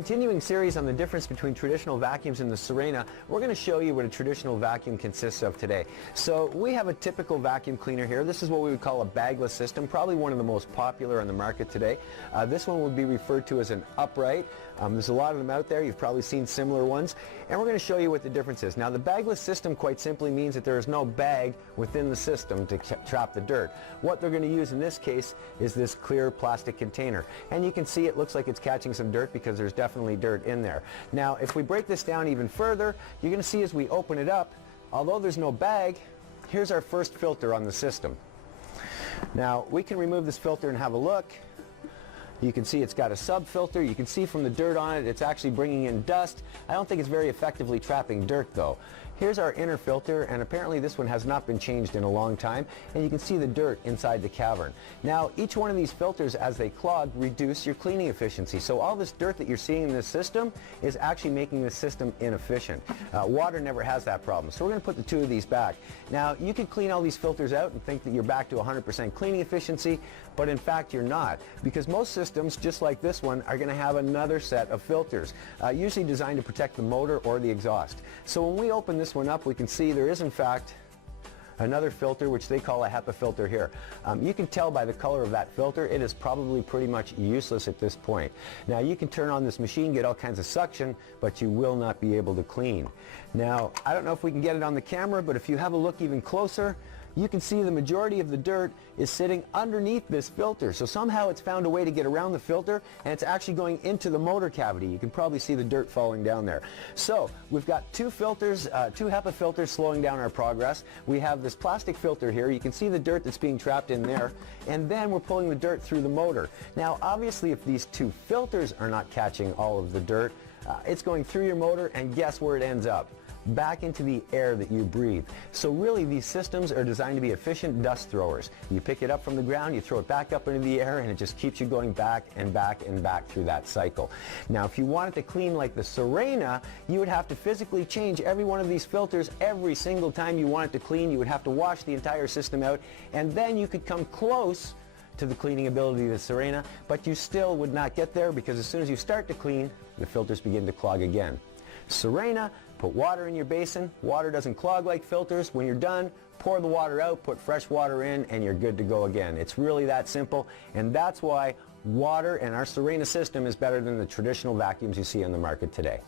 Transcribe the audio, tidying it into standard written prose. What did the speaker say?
continuing series on the difference between traditional vacuums and the Sirena, we're going to show you what a traditional vacuum consists of today. So we have a typical vacuum cleaner here. This is what we would call a bagless system, probably one of the most popular on the market today. This one would be referred to as an upright. There's a lot of them out there. You've probably seen similar ones. And we're going to show you what the difference is. Now the bagless system quite simply means that there is no bag within the system to trap the dirt. What they're going to use in this case is this clear plastic container. And you can see it looks like it's catching some dirt because there's definitely dirt in there. Now if we break this down even further, you're going to see as we open it up, although there's no bag, here's our first filter on the system. Now we can remove this filter and have a look. You can see it's got a sub-filter. You can see from the dirt on it, it's actually bringing in dust. I don't think it's very effectively trapping dirt though. Here's our inner filter, and apparently this one has not been changed in a long time, and you can see the dirt inside the cavern. Now each one of these filters, as they clog, reduce your cleaning efficiency. So all this dirt that you're seeing in this system is actually making the system inefficient. Water never has that problem. So we're going to put the two of these back. Now you can clean all these filters out and think that you're back to 100% cleaning efficiency, but in fact you're not, because most systems, just like this one, are going to have another set of filters, usually designed to protect the motor or the exhaust. So when we open this one up, we can see there is in fact another filter, which they call a HEPA filter here. You can tell by the color of that filter, it is probably pretty much useless at this point. Now you can turn on this machine, get all kinds of suction, but you will not be able to clean. Now I don't know if we can get it on the camera, but if you have a look even closer, you can see the majority of the dirt is sitting underneath this filter. So somehow it's found a way to get around the filter, and it's actually going into the motor cavity. You can probably see the dirt falling down there. So we've got two filters, two HEPA filters slowing down our progress. We have this plastic filter here. You can see the dirt that's being trapped in there, and then we're pulling the dirt through the motor. Now obviously if these two filters are not catching all of the dirt, it's going through your motor, and guess where it ends up? Back into the air that you breathe. So really these systems are designed to be efficient dust throwers. You pick it up from the ground, you throw it back up into the air, and it just keeps you going back and back and back through that cycle. Now if you wanted to clean like the Sirena, you would have to physically change every one of these filters every single time you want it to clean. You would have to wash the entire system out, and then you could come close to the cleaning ability of the Sirena, but you still would not get there, because as soon as you start to clean, the filters begin to clog again. Sirena, put water in your basin. Water doesn't clog like filters. When you're done, pour the water out, put fresh water in, and you're good to go again. It's really that simple, and that's why water and our Sirena system is better than the traditional vacuums you see on the market today.